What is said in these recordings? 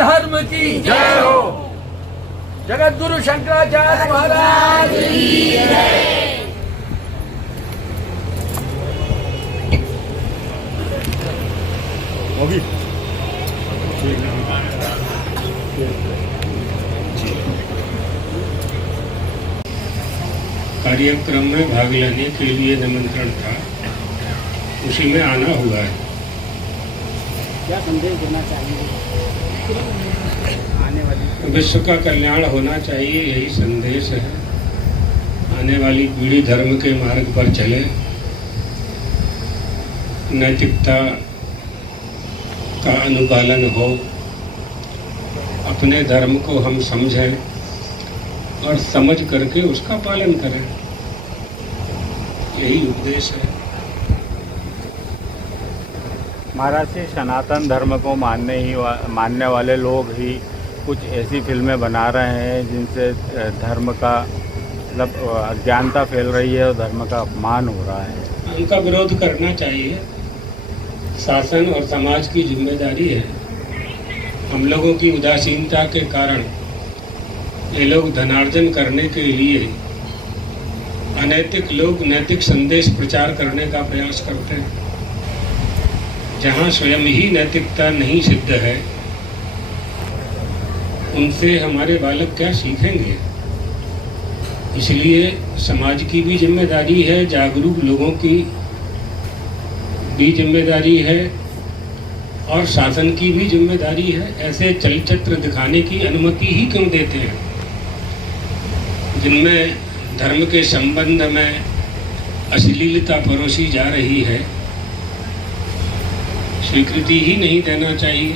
धर्म की जय हो। जगत गुरु शंकराचार्य महाराज की जय। कार्यक्रम में भाग लेने के लिए निमंत्रण था, उसी में आना हुआ है। क्या संदेश देना चाहिए आने वाली? विश्व का कल्याण होना चाहिए, यही संदेश है। आने वाली पीढ़ी धर्म के मार्ग पर चले, नैतिकता का अनुपालन हो, अपने धर्म को हम समझें और समझ करके उसका पालन करें, यही उपदेश है। महाराज जी, सनातन धर्म को मानने वाले लोग ही कुछ ऐसी फिल्में बना रहे हैं जिनसे धर्म का मतलब अज्ञानता फैल रही है और धर्म का अपमान हो रहा है। उनका विरोध करना चाहिए, शासन और समाज की जिम्मेदारी है। हम लोगों की उदासीनता के कारण ये लोग धनार्जन करने के लिए अनैतिक लोग नैतिक संदेश प्रचार करने का प्रयास करते हैं। जहाँ स्वयं ही नैतिकता नहीं सिद्ध है, उनसे हमारे बालक क्या सीखेंगे? इसलिए समाज की भी जिम्मेदारी है, जागरूक लोगों की भी जिम्मेदारी है और शासन की भी जिम्मेदारी है। ऐसे चलचित्र दिखाने की अनुमति ही क्यों देते हैं जिनमें धर्म के संबंध में अश्लीलता परोसी जा रही है? स्वीकृति ही नहीं देना चाहिए।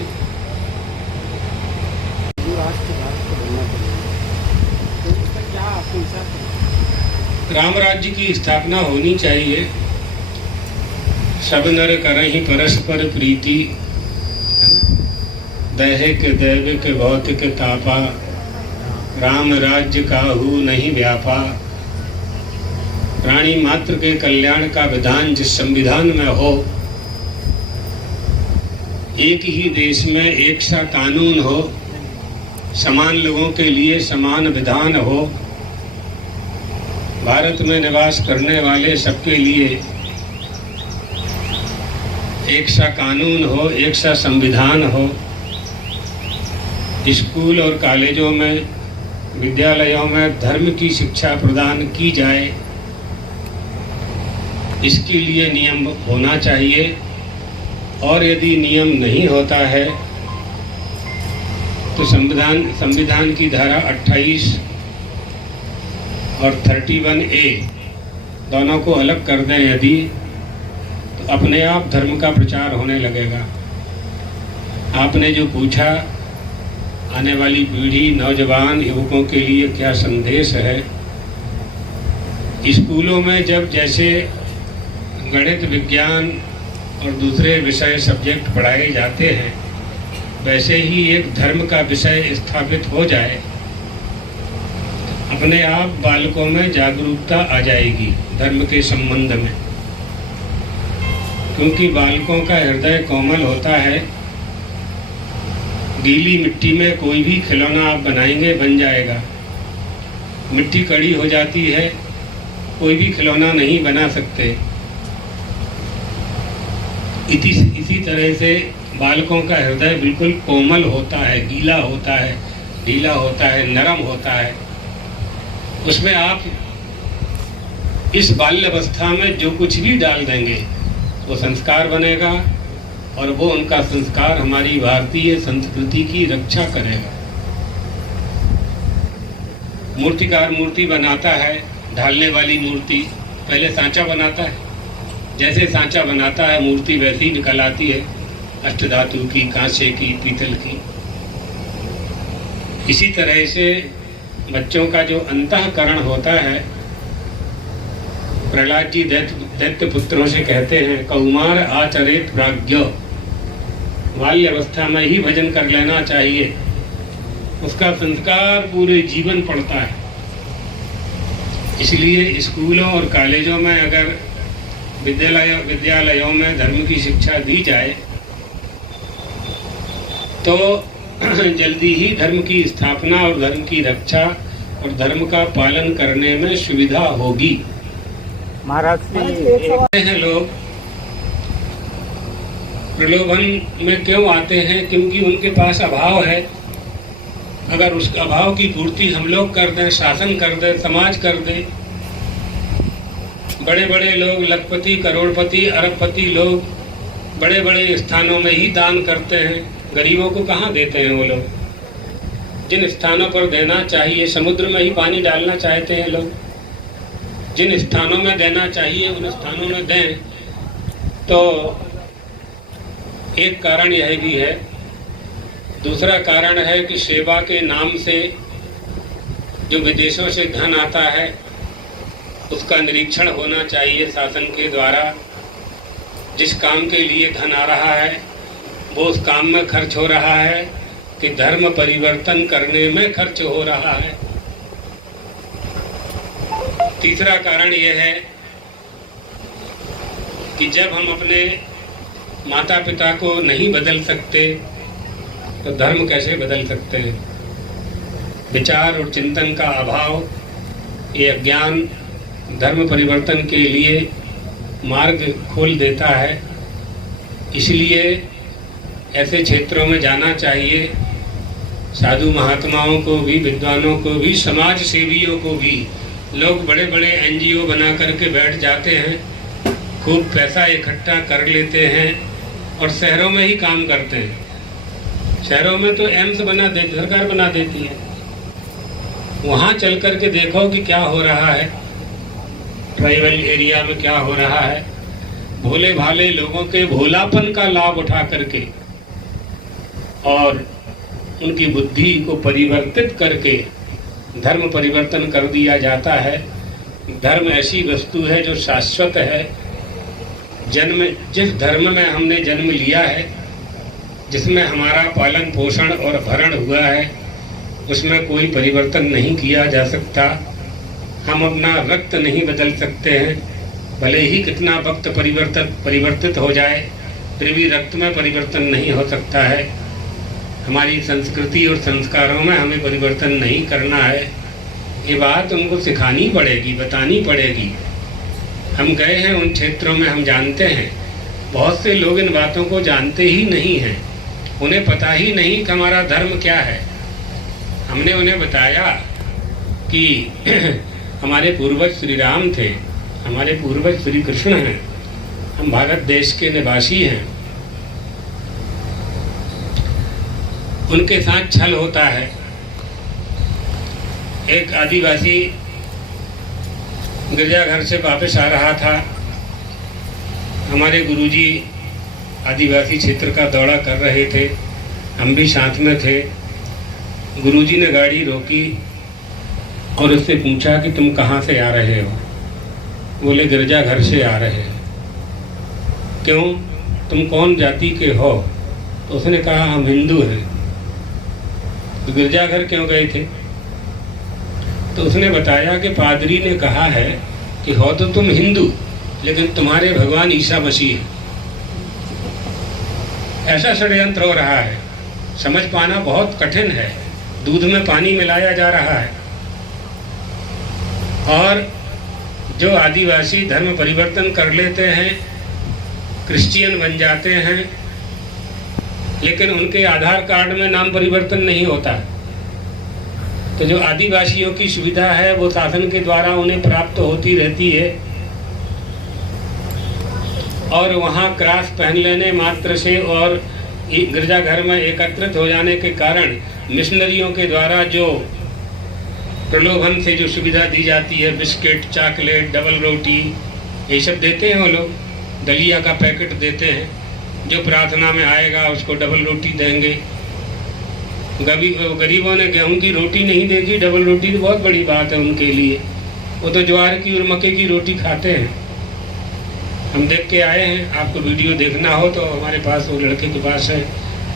राम राज्य की स्थापना होनी चाहिए। सब नर करहि परस्पर प्रीति, दैहिक दैविक भौतिक तापा, राम राज्य काहू नहीं व्यापा। प्राणी मात्र के कल्याण का विधान जिस संविधान में हो, एक ही देश में एक सा कानून हो, समान लोगों के लिए समान विधान हो, भारत में निवास करने वाले सबके लिए एक सा कानून हो, एक सा संविधान हो, स्कूल और कॉलेजों में, विद्यालयों में धर्म की शिक्षा प्रदान की जाए, इसके लिए नियम होना चाहिए। और यदि नियम नहीं होता है तो संविधान की धारा 28 और 31A दोनों को अलग कर दें यदि, तो अपने आप धर्म का प्रचार होने लगेगा। आपने जो पूछा, आने वाली पीढ़ी नौजवान युवकों के लिए क्या संदेश है? स्कूलों में जब जैसे गणित, विज्ञान और दूसरे विषय सब्जेक्ट पढ़ाए जाते हैं, वैसे ही एक धर्म का विषय स्थापित हो जाए, अपने आप बालकों में जागरूकता आ जाएगी धर्म के संबंध में। क्योंकि बालकों का हृदय कोमल होता है। गीली मिट्टी में कोई भी खिलौना आप बनाएंगे बन जाएगा। मिट्टी कड़ी हो जाती है, कोई भी खिलौना नहीं बना सकते। इसी तरह से बालकों का हृदय बिल्कुल कोमल होता है, गीला होता है, ढीला होता है, नरम होता है। उसमें आप इस बाल्यावस्था में जो कुछ भी डाल देंगे वो संस्कार बनेगा और वो उनका संस्कार हमारी भारतीय संस्कृति की रक्षा करेगा। मूर्तिकार मूर्ति बनाता है, ढालने वाली मूर्ति पहले सांचा बनाता है। जैसे सांचा बनाता है मूर्ति वैसी निकल आती है, अष्टधातु की, कांसे की, पीतल की। इसी तरह से बच्चों का जो अंतःकरण होता है, प्रहलाद जी दैत्य पुत्रों से कहते हैं, कौमार आचरित प्राज्ञ, बाल्य अवस्था में ही भजन कर लेना चाहिए, उसका संस्कार पूरे जीवन पड़ता है। इसलिए स्कूलों और कॉलेजों में अगर विद्यालयों में धर्म की शिक्षा दी जाए तो जल्दी ही धर्म की स्थापना और धर्म की रक्षा और धर्म का पालन करने में सुविधा होगी। महाराज जी हैं लोग प्रलोभन में क्यों आते हैं? क्योंकि उनके पास अभाव है। अगर उस अभाव की पूर्ति हम लोग कर दें, शासन कर दें, समाज कर दे, बड़े बड़े लोग लखपति, करोड़पति, अरबपति लोग बड़े बड़े स्थानों में ही दान करते हैं, गरीबों को कहाँ देते हैं वो लोग? जिन स्थानों पर देना चाहिए, समुद्र में ही पानी डालना चाहते हैं लोग। जिन स्थानों में देना चाहिए उन स्थानों में दें। तो एक कारण यह भी है। दूसरा कारण है कि सेवा के नाम से जो विदेशों से धन आता है उसका निरीक्षण होना चाहिए शासन के द्वारा। जिस काम के लिए धन आ रहा है वो उस काम में खर्च हो रहा है कि धर्म परिवर्तन करने में खर्च हो रहा है। तीसरा कारण यह है कि जब हम अपने माता पिता को नहीं बदल सकते तो धर्म कैसे बदल सकते हैं? विचार और चिंतन का अभाव, ये अज्ञान धर्म परिवर्तन के लिए मार्ग खोल देता है। इसलिए ऐसे क्षेत्रों में जाना चाहिए। साधु महात्माओं को भी, विद्वानों को भी, समाज सेवियों को भी। लोग बड़े बड़े एनजीओ बना करके बैठ जाते हैं, खूब पैसा इकट्ठा कर लेते हैं और शहरों में ही काम करते हैं। शहरों में तो एम्स बना देती, सरकार बना देती है। वहाँ चल करके देखो कि क्या हो रहा है, ट्राइबल एरिया में क्या हो रहा है। भोले भाले लोगों के भोलापन का लाभ उठा करके और उनकी बुद्धि को परिवर्तित करके धर्म परिवर्तन कर दिया जाता है। धर्म ऐसी वस्तु है जो शाश्वत है। जिस धर्म में हमने जन्म लिया है, जिसमें हमारा पालन पोषण और भरण हुआ है, उसमें कोई परिवर्तन नहीं किया जा सकता। हम अपना रक्त नहीं बदल सकते हैं, भले ही कितना वक्त परिवर्तित हो जाए, फिर भी रक्त में परिवर्तन नहीं हो सकता है। हमारी संस्कृति और संस्कारों में हमें परिवर्तन नहीं करना है। ये बात उनको सिखानी पड़ेगी, बतानी पड़ेगी। हम गए हैं उन क्षेत्रों में, हम जानते हैं। बहुत से लोग इन बातों को जानते ही नहीं हैं। उन्हें पता ही नहीं कि हमारा धर्म क्या है। हमने उन्हें बताया कि हमारे पूर्वज श्री राम थे, हमारे पूर्वज श्री कृष्ण हैं, हम भारत देश के निवासी हैं। उनके साथ छल होता है। एक आदिवासी गिरजाघर से वापस आ रहा था। हमारे गुरुजी आदिवासी क्षेत्र का दौरा कर रहे थे, हम भी साथ में थे। गुरुजी ने गाड़ी रोकी और उससे पूछा कि तुम कहाँ से आ रहे हो? बोले गिरजाघर से आ रहे हैं। क्यों, तुम कौन जाति के हो? तो उसने कहा हम हिंदू हैं। तो गिरजाघर क्यों गए थे? तो उसने बताया कि पादरी ने कहा है कि हो तो तुम हिंदू, लेकिन तुम्हारे भगवान ईसा मसीह हैं। ऐसा षड्यंत्र हो रहा है, समझ पाना बहुत कठिन है। दूध में पानी मिलाया जा रहा है। और जो आदिवासी धर्म परिवर्तन कर लेते हैं, क्रिश्चियन बन जाते हैं, लेकिन उनके आधार कार्ड में नाम परिवर्तन नहीं होता। तो जो आदिवासियों की सुविधा है वो शासन के द्वारा उन्हें प्राप्त होती रहती है। और वहाँ क्रॉस पहन लेने मात्र से और गिरजाघर में एकत्रित हो जाने के कारण मिशनरियों के द्वारा जो प्रलोभन से जो सुविधा दी जाती है, बिस्किट, चॉकलेट, डबल रोटी, ये सब देते हैं वो लोग। दलिया का पैकेट देते हैं, जो प्रार्थना में आएगा उसको डबल रोटी देंगे। गरीबों ने गेहूं की रोटी नहीं देखी, डबल रोटी तो बहुत बड़ी बात है उनके लिए। वो तो ज्वार की और मक्के की रोटी खाते हैं। हम देख के आए हैं, आपको वीडियो देखना हो तो हमारे पास वो लड़के के पास है,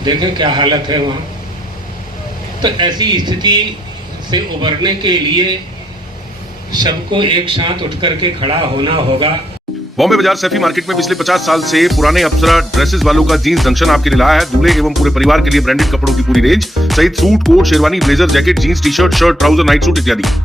देखें क्या हालत है वहाँ। तो ऐसी स्थिति से उबरने के लिए सबको एक साथ उठ करके खड़ा होना होगा। बॉम्बे बाजार सैफी मार्केट में पिछले 50 साल से पुराने अप्सरा ड्रेसेस वालों का जीन्स जंक्शन आपके लिए लाया है दूल्हे एवं पूरे परिवार के लिए ब्रांडेड कपड़ों की पूरी रेंज सहित suit coat sherwani blazer jacket jeans T shirt shirt trouser night suit इत्यादि।